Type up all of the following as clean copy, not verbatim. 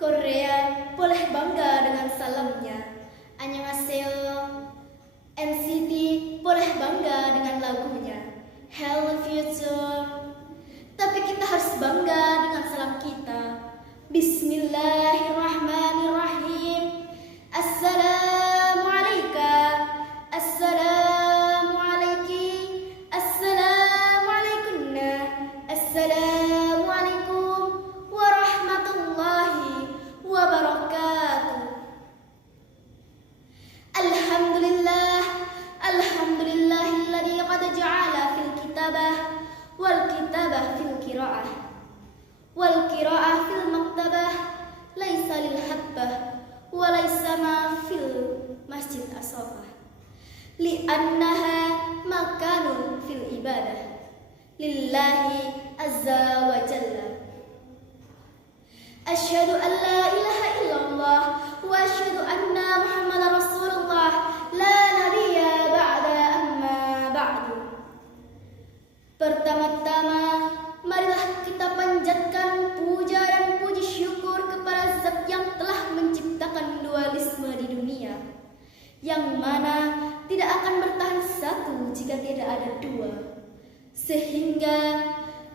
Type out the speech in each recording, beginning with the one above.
Korea boleh bangga dengan salamnya. Annyeonghaseyo. NCT boleh bangga dengan lagunya Hello Future. Tapi kita harus bangga dengan salam kita. Bismillahirrahmanirrahim. Assalamu alayka. Assalamu alayki. Assalamu alaykunna. Assalamu alaykum warahmatullahi wabarakatuh. Alhamdulillah. Alhamdulillahilladzi qad ja'ala fil kitabah wal kitabah fil qiraah wal qiraah fil maktabah laisa lil habbah wa laisa ma fil masjid as-safah li'annaha makanun fil ibadah lillahi azza wa jalla. Asyhadu an la ilaha illallah wa asyhadu anna Muhammadar Rasulullah la nabiyya ba'da amma ba'du. Pertama-tama marilah kita panjatkan puja dan puji syukur kepada Zat yang telah menciptakan dualisme di dunia, yang mana tidak akan bertahan satu jika tidak ada dua, sehingga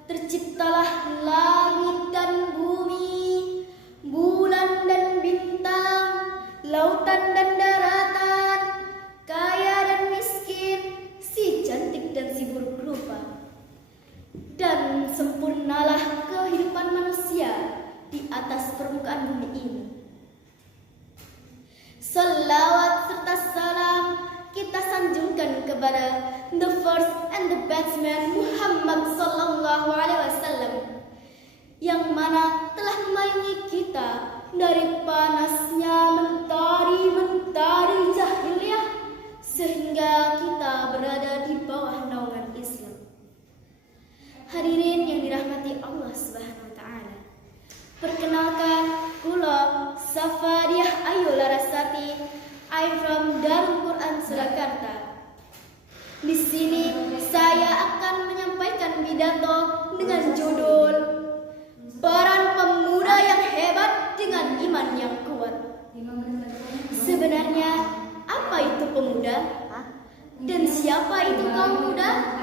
terciptalah langit dan bumi, bulan dan bintang, lautan dan daratan, kaya dan miskin, si cantik dan si buruk rupa. Dan sempurnalah kehidupan manusia di atas permukaan bumi ini. Salawat serta salam kita sanjungkan kepada the first and the best man Muhammad sallallahu alaihi wasallam, yang mana telah memayungi kita dari panasnya mentari jahiliyah sehingga kita berada di bawah naungan Islam. Hadirin yang dirahmati Allah Subhanahu wa taala. Perkenalkan, kula Safadiah Ayu Larasati, I'm from Darul Quran Surakarta. Di sini saya akan menyampaikan pidato dengan judul Peran Pemuda yang Hebat dengan Iman yang Kuat. Sebenarnya apa itu pemuda? Dan siapa itu kaum muda?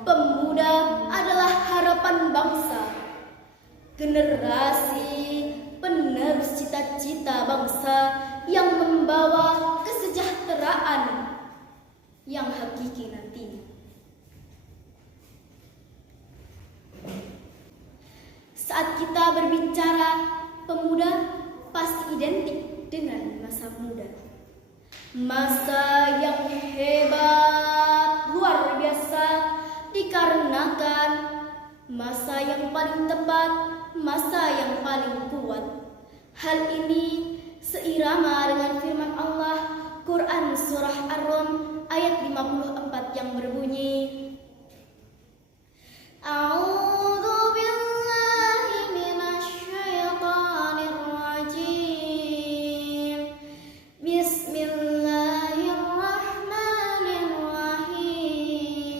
Pemuda adalah harapan bangsa, generasi penerus cita-cita bangsa yang membawa kesejahteraan yang hakiki nantinya. Saat kita berbicara pemuda, pasti identik dengan masa muda. Masa yang hebat, luar biasa, dikarenakan masa yang paling tepat, masa yang paling kuat. Hal ini seirama dengan firman Allah Quran Surah Ar-Rum ayat 54 yang berbunyi, A'udzu billahi minasyaitonir rajim. Bismillahirrahmanirrahim.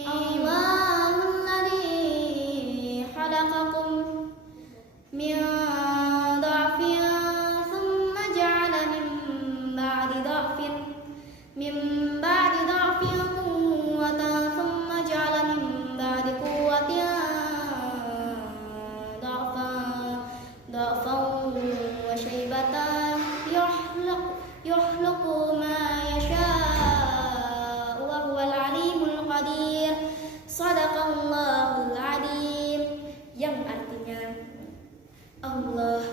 Allahul ladzi khalaqakum min dha'fin thumma ja'ala min ba'di dha'fin quwwatan thumma ja'ala min ba'di quwwatin dha'fan wa shaybatan yakhluqu ma yasha'u wa huwal alimul qadir. Shadaqallahul alim. Yang artinya, Allah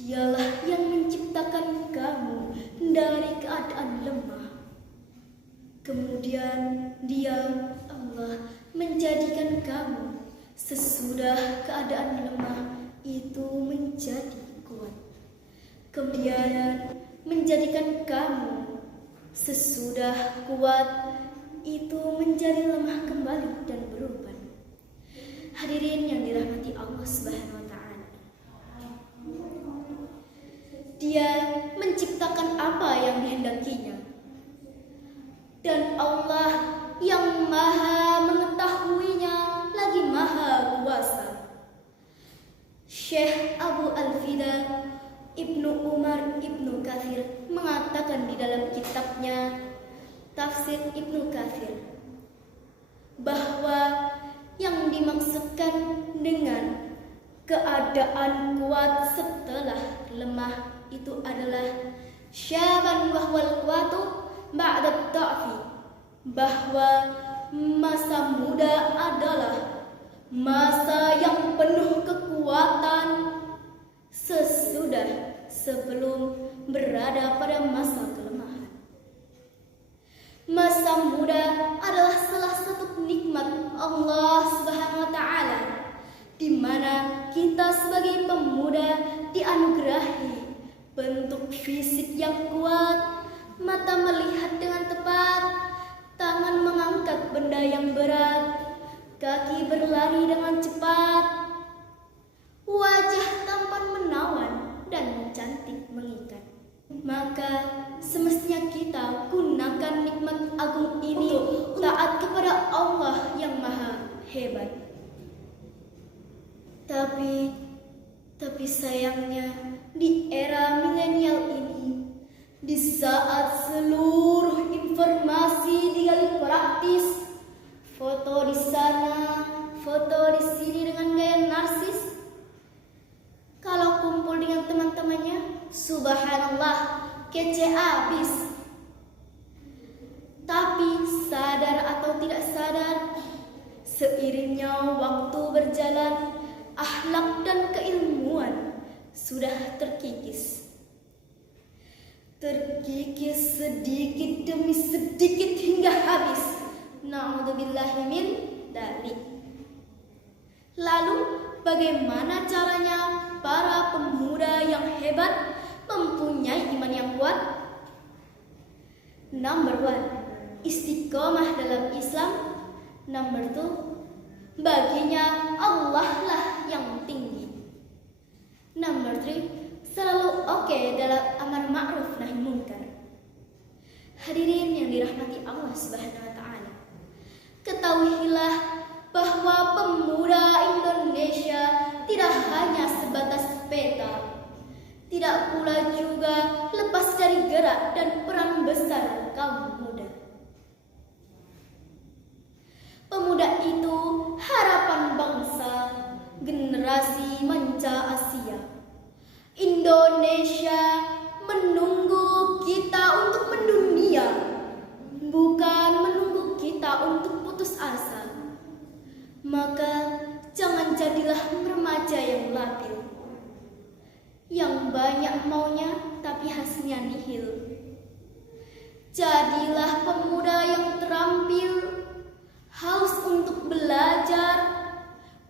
dialah yang menciptakan kamu dari keadaan lemah. Kemudian Dia, Allah, menjadikan kamu sesudah keadaan lemah itu menjadi kuat. Kemudian menjadikan kamu sesudah kuat itu menjadi lemah kembali dan berubah. Hadirin yang dirahmati Allah Subhanahu wa taala. Dia menciptakan apa yang dihendakinya. Dan Allah yang maha mengetahuinya lagi maha kuasa. Syekh Abu Al-Fida Ibnu Umar Ibnu Katsir mengatakan di dalam kitabnya Tafsir Ibnu Katsir bahwa yang dimaksudkan dengan keadaan kuat setelah lemah itu adalah syaban wahwal kuwatu ba'da ta'fi, bahwa masa muda adalah masa yang penuh kekuatan sebelum berada pada masa kelemahan. Masa muda adalah salah satu nikmat Allah Subhanahu wa taala, di mana kita sebagai pemuda dianugerahi bentuk fisik yang kuat, mata melihat dengan tepat, tangan mengangkat benda yang berat, kaki berlari dengan cepat, wajah tampan menawan dan cantik mengikat. Maka semestinya kita gunakan nikmat agung ini taat kepada Allah yang maha hebat. Tapi sayangnya di era milenial ini, di saat seluruh informasi digali praktis, foto di sana, foto di sini dengan gaya narsis, kalau kumpul dengan teman-temannya, subhanallah, kece abis. Tapi sadar atau tidak sadar, seiringnya waktu berjalan, akhlak dan keilmuan sudah terkikis. Terkikis sedikit demi sedikit hingga habis. Na'udzubillahi min dzalik. Lalu bagaimana caranya para pemuda yang hebat mempunyai iman yang kuat? Number 1, istiqomah dalam Islam. Number 2, baginya Allah lah yang tinggi. Number 3, selalu oke dalam amar ma'ruf nahi munkar. Hadirin yang dirahmati Allah Subhanahu wa taala, ketahuilah bahwa pemuda Indonesia tidak hanya sebatas peta, tidak pula juga lepas dari gerak dan peran besar kaum muda. Pemuda itu harapan bangsa, generasi manca Asia. Indonesia menunggu kita untuk mendunia, bukan menunggu kita untuk putus asa. Maka jangan jadilah remaja yang labil, yang banyak maunya tapi hasilnya nihil. Jadilah pemuda yang terampil, haus untuk belajar,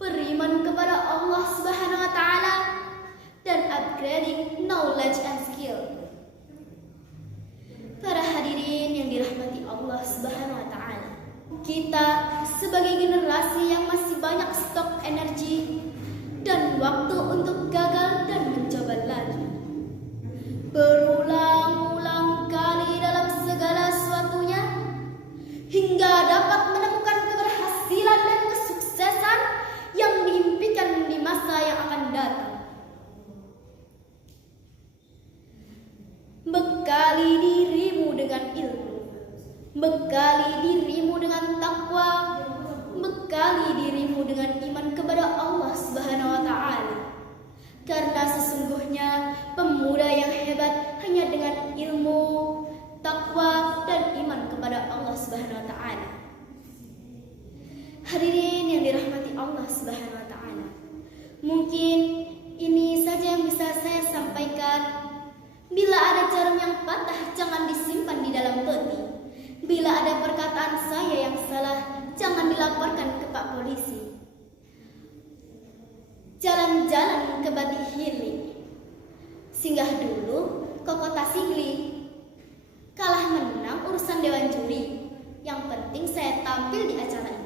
beriman kepada Allah Subhanahu wa taala, dan upgrading knowledge and skill. Para hadirin yang dirahmati Allah Subhanahu wa taala, kita sebagai generasi yang masih banyak stok energi dan waktu untuk gagal dan mencoba lagi, berulang-ulang kali dalam segala sesuatunya, hingga dapat menemukan keberhasilan dan kesuksesan yang diimpikan di masa yang akan datang. Bekali dirimu dengan ilmu, bekali dirimu dengan takwa, bekali dirimu dengan iman kepada Allah Subhanahu wa taala. Karena sesungguhnya pemuda yang hebat hanya dengan ilmu, takwa, dan iman kepada Allah Subhanahu wa taala. Hadirin yang dirahmati Allah Subhanahu wa taala, mungkin ini saja yang bisa saya sampaikan. Bila ada jarum yang patah, jangan disimpan di dalam peti. Bila ada perkataan saya yang salah, jangan dilaporkan ke Pak Polisi. Jalan-jalan ke Batik Hili, singgah dulu ke Kota Sigli. Kalah menang urusan dewan juri, yang penting saya tampil di acara ini.